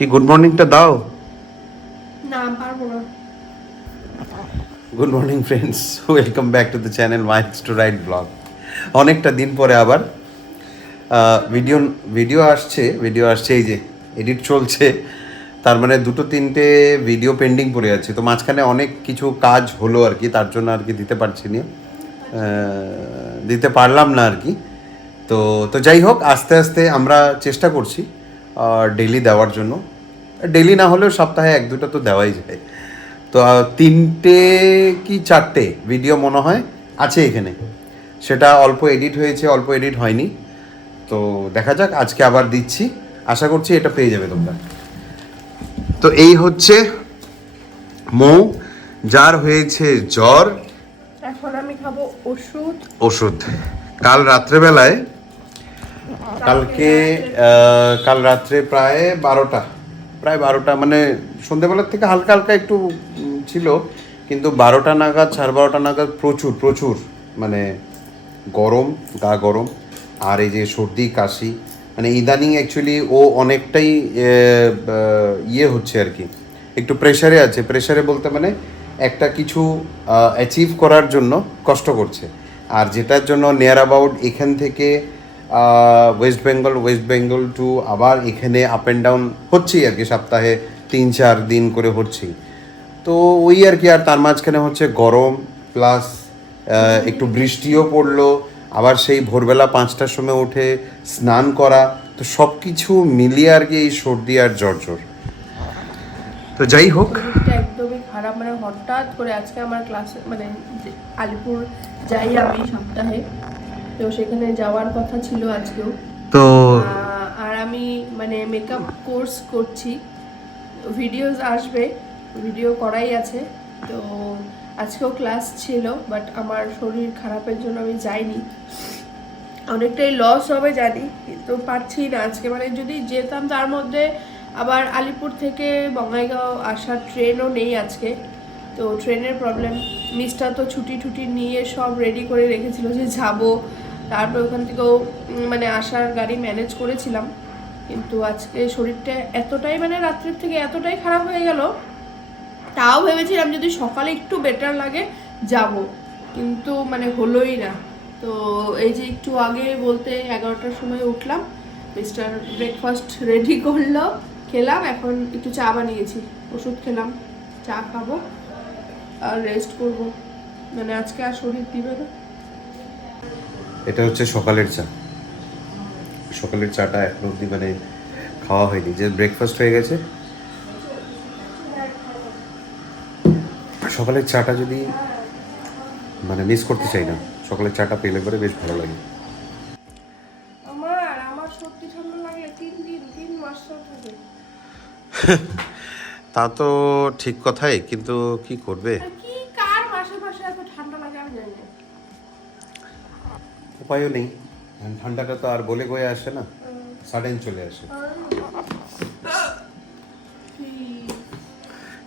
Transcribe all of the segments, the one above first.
কি গুড মর্নিংটা দাও। না পারবো না। Good morning friends, welcome back to the channel Miles two right blog. অনেকটা দিন পরে আবার ভিডিও আসছে এই যে এডিট চলছে। তার মানে দুটো তিনটে ভিডিও পেন্ডিং পড়ে আছে, তো মাঝখানে অনেক কিছু কাজ হলো আর কি, তার জন্য আর কি দিতে পারলাম না আর কি। তো তো যাই হোক, আস্তে আস্তে আমরা চেষ্টা করছি ডেইলি দেওয়ার জন্য। ডেইলি না হলেও সপ্তাহে এক দুটো তো দেওয়াই যায়। তো তিনটে কি চারটে ভিডিও মনে হয় আছে এখানে, সেটা অল্প এডিট হয়েছে, অল্প এডিট হয়নি। তো দেখা যাক, আজকে আবার দিচ্ছি, আশা করছি এটা পেয়ে যাবে তোমরা। তো এই হচ্ছে মৌ, যার হয়েছে জ্বর। এখন আমি খাবো ওষুধ কাল রাত্রেবেলায়, কাল রাত্রে প্রায় 12টা মানে সন্ধ্যেবেলার থেকে হালকা হালকা একটু ছিল, কিন্তু 12টা নাগাদ 12:30 নাগাদ প্রচুর মানে গরম, গরম। আর এই যে সর্দি কাশি, মানে ইদানিং অ্যাকচুয়ালি ও অনেকটাই হচ্ছে আর কি, একটু প্রেশারে বলতে মানে একটা কিছু অ্যাচিভ করার জন্য কষ্ট করছে। আর যেটার জন্য নিয়ার অ্যাবাউট এখান থেকে ওয়েস্ট বেঙ্গল টু আবার এখানে আপ অ্যান্ড ডাউন হচ্ছেই আর কি, সপ্তাহে 3-4 দিন করে হচ্ছেই। তো ওই আর কি, আর তার মাঝখানে হচ্ছে গরম, প্লাস একটু বৃষ্টিও পড়লো, আবার সেই ভোরবেলা 5টার সময় উঠে স্নান করা, তো সব কিছু মিলিয়ে আর কি এই সর্দি আর জ্বর। তো যাই হোক, একদমই খারাপ, মানে হঠাৎ করে আজকে আমার ক্লাসে মানে আলিপুর যাই আমি সপ্তাহে, তো সেখানে যাওয়ার কথা ছিল আজকেও। তো আর আমি মানে মেকআপ কোর্স করছি, ভিডিওস আসবে, ভিডিও করাই আছে। তো আজকেও ক্লাস ছিল, বাট আমার শরীর খারাপের জন্য আমি যাইনি। অনেকটাই লস হবে জানি, কিন্তু পারছি না আজকে, মানে যদি যেতাম তার মধ্যে আবার আলিপুর থেকে বঙ্গাইগাঁও আসার ট্রেনও নেই আজকে, তো ট্রেনের প্রবলেম। মিস্টার তো ছুটি নিয়ে সব রেডি করে রেখেছিল যে যাব, তারপর ওখান থেকেও মানে আসার গাড়ি ম্যানেজ করেছিলাম। কিন্তু আজকে শরীরটা এতটাই মানে রাত্রির থেকে এতটাই খারাপ হয়ে গেল, তাও ভেবেছিলাম যদি সকালে একটু বেটার লাগে যাব, কিন্তু মানে হলোই না। তো এই যে একটু আগে বলতে 11টার সময় উঠলাম, মিস্টার ব্রেকফাস্ট রেডি করলো, খেলাম, এখন একটু চা বানিয়েছি, ওষুধ খেলাম, চা খাবো আর রেস্ট করব, মানে আজকে আর শরীর দিবে না। এটা হচ্ছে সকালের চাটা এখন অবধি মানে খাওয়া হয়নি, যে ব্রেকফাস্ট হয়ে গেছে। সকালের চাটা যদি মানে মিস করতে চাই না, সকালের চাটা পেলে পরে বেশ ভালো লাগে। আমার সত্যি ঠান্ডা লাগলে 3 মাস থাকে। তা তো ঠিক কথাই, কিন্তু কি করবে, কি কার মাসে মাসে এত ঠান্ডা লাগে আমি জানি না। উপায়ও নেই। ঠান্ডাটা তো আর বলে গয়ে আসে না, সাডেন চলে আসে।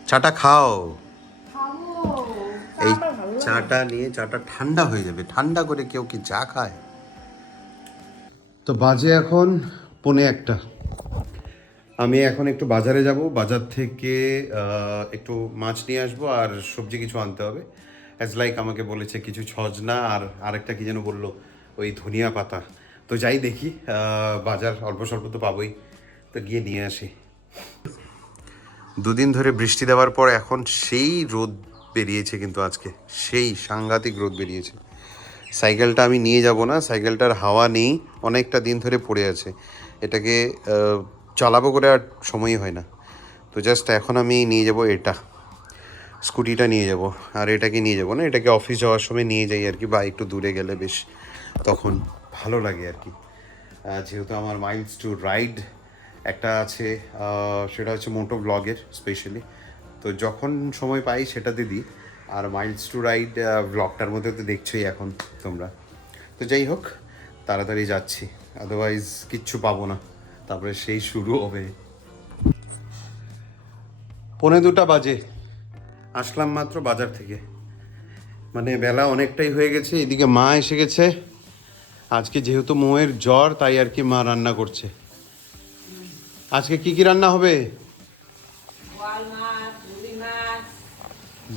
চাটা খাও, এই চাটা নিয়ে চাটা ঠান্ডা হয়ে যাবে, ঠান্ডা করে কেউ কি চা খায়? তো বাজে এখন 1:45। আমি এখন একটু বাজারে যাব, বাজার থেকে একটু মাছ নিয়ে আসবো আর সবজি কিছু আনতে হবে। লাইক আমাকে বলেছে কিছু ছজনা আর আরেকটা কি যেন বললো, ওই ধনিয়া পাতা। তো যাই দেখি, বাজার অল্প স্বল্প তো পাবোই, তো গিয়ে নিয়ে আসি। দুদিন ধরে বৃষ্টি দেওয়ার পর এখন সেই রোদ বেরিয়েছে, কিন্তু আজকে সেই সাংঘাতিক রোদ বেরিয়েছে। সাইকেলটা আমি নিয়ে যাব না, সাইকেলটার হাওয়া নেই, অনেকটা দিন ধরে পড়ে আছে, এটাকে চালাবো করে আর সময়ই হয় না। তো জাস্ট এখন আমি নিয়ে যাব স্কুটিটা নিয়ে যাব, আর এটাকে নিয়ে যাব না, এটাকে অফিস যাওয়ার সময় নিয়ে যাই আর কি, বা একটু দূরে গেলে বেশ তখন ভালো লাগে আর কি। যেহেতু আমার মাইলস টু রাইড একটা আছে, সেটা হচ্ছে মোটো ব্লগের স্পেশালি, তো যখন সময় পাই সেটাতে দিই। আর মাইলস টু রাইড ব্লগটার মধ্যে তো দেখছোই এখন তোমরা। তো যাই হোক, তাড়াতাড়ি যাচ্ছি, আদারওয়াইজ কিচ্ছু পাবো না, তারপরে সেই শুরু হবে। 1:45 বাজে, আসলাম মাত্র বাজার থেকে, মানে বেলা অনেকটাই হয়ে গেছে। এদিকে মা এসে গেছে, আজকে যেহেতু মৌয়ের জ্বর তাই আর কি মা রান্না করছে। আজকে কি রান্না হবে?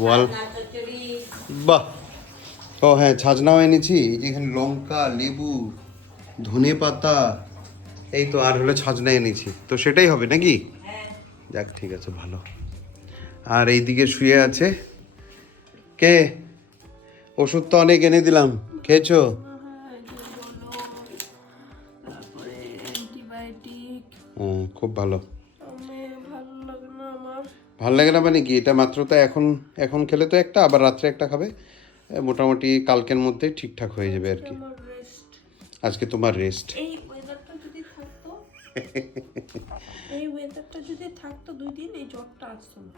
বল বাহ, ও হ্যাঁ ছাজনাও এনেছি, এই যে এখানে লঙ্কা, লেবু, ধনে পাতা, এই তো আর হলো ছাজনা এনেছি, তো সেটাই হবে নাকি? যাক ঠিক আছে, ভালো। আর এইদিকে শুয়ে আছে কে? ওষুধ তো অনেক এনে দিলাম, খেয়েছো? খুব ভালো। ভালো লাগে না মানে কি, এটা মাত্র তো এখন এখন খেলে তো একটা, আবার রাত্রে একটা খাবে, মোটামুটি কালকের মধ্যে ঠিকঠাক হয়ে যাবে আর কি। আজকে তোমার রেস্ট। এই ওয়েদারটা যদি থাকতো, এই ওয়েদারটা যদি থাকতো 2 দিন, এই জ্বরটা আসতো না।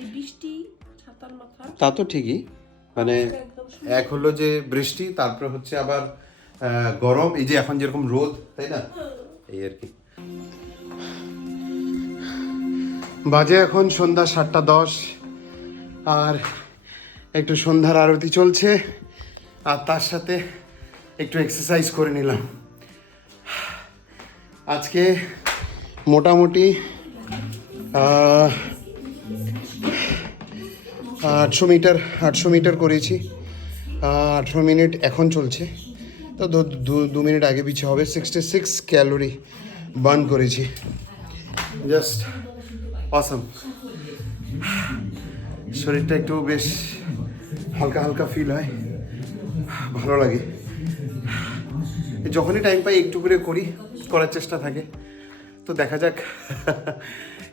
এই বৃষ্টি, ছাতার মাথা, তা তো ঠিকই, মানে এক হলো যে বৃষ্টি, তারপর হচ্ছে আবার গরম, এই যে এখন যেরকম রোদ, তাই না? এই আর কি। বাজে এখন সন্ধ্যা 7:10, আর একটু সন্ধ্যার আরতি চলছে, আর তার সাথে একটু এক্সারসাইজ করে নিলাম। আজকে মোটামুটি 800 মিটার করেছি, 18 মিনিট এখন চলছে, তো 2 মিনিট আগে পিছিয়ে হবে। 66 ক্যালোরি বার্ন করেছি, জাস্ট অসাম। শরীরটা একটু বেশ হালকা হালকা ফিল হয়, ভালো লাগে। যখনই টাইম পাই একটু করে করার চেষ্টা থাকে, তো দেখা যাক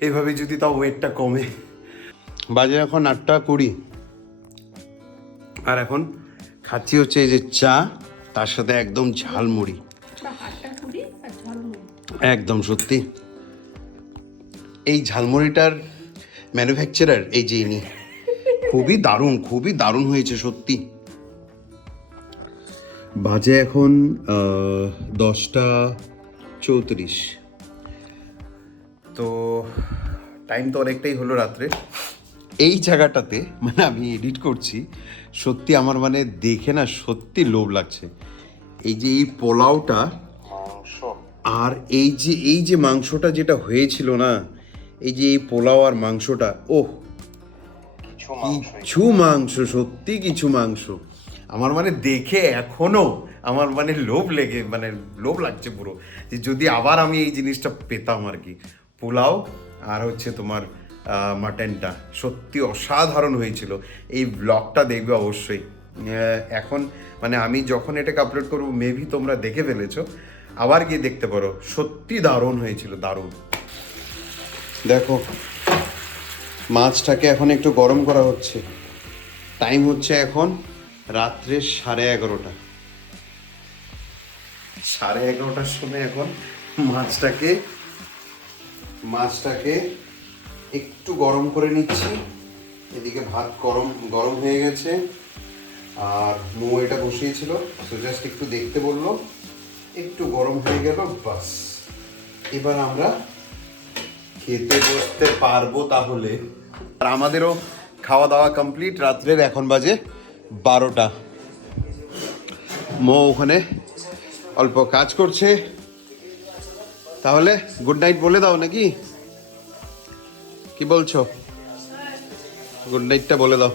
এইভাবে যদি তাও ওয়েটটা কমে। বাজে এখন 8:20, আর এখন খাচ্ছি হচ্ছে এই যে চা, তার সাথে একদম ঝালমুড়ি, একদম সত্যি। এই ঝালমুড়িটার ম্যানুফ্যাকচারার এই যে ইনি, খুবই দারুণ হয়েছে সত্যি। বাজে এখন 10:34, তো টাইম তো অনেকটাই হলো রাত্রে। এই জায়গাটাতে মানে আমি এডিট করছি, সত্যি আমার মানে দেখে না সত্যি লোভ লাগছে। এই যে এই পোলাওটা, আর এই যে মাংসটা যেটা হয়েছিল না, এই যে এই পোলাও আর মাংসটা, ওহ কিছু মাংস, সত্যি কিছু মাংস। আমার মানে দেখে এখনো আমার মানে লোভ লাগছে পুরো, যে যদি আবার আমি এই জিনিসটা পেতাম আর কি। পোলাও আর হচ্ছে তোমার মাটনটা সত্যি অসাধারণ হয়েছিল। এই ব্লগটা দেখবে অবশ্যই। এখন মানে আমি যখন এটাকে আপলোড করবো, মেবি তোমরা দেখে ফেলেছো, আবার গিয়ে দেখতে পারো, সত্যি দারুণ হয়েছিল, দারুণ। দেখো মাছটাকে এখন একটু গরম করা হচ্ছে, টাইম হচ্ছে এখন রাত্রে 11:30। 11:30টার সময় এখন মাছটাকে একটু গরম করে নিচ্ছি। এদিকে ভাত গরম হয়ে গেছে, আর মৌ এটা বসিয়েছিল, তো জাস্ট একটু দেখতে বললো, একটু গরম হয়ে গেল, বাস এবার আমরা খেতে বসতে পারবো তাহলে। আর আমাদেরও খাওয়া দাওয়া কমপ্লিট রাত্রের, এখন বাজে 12টা। মৌ ওখানে অল্প কাজ করছে, তাহলে গুড নাইট বলে দাও নাকি, কি বলছো? গুড নাইটটা বলে দাও।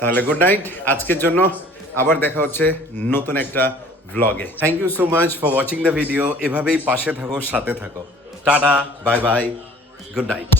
তাহলে গুড নাইট আজকের জন্য, আবার দেখা হচ্ছে নতুন একটা ব্লগে। Thank you so much for watching the video. এভাবেই পাশে থাকো, সাথে থাকো। Tata, bye bye, good night.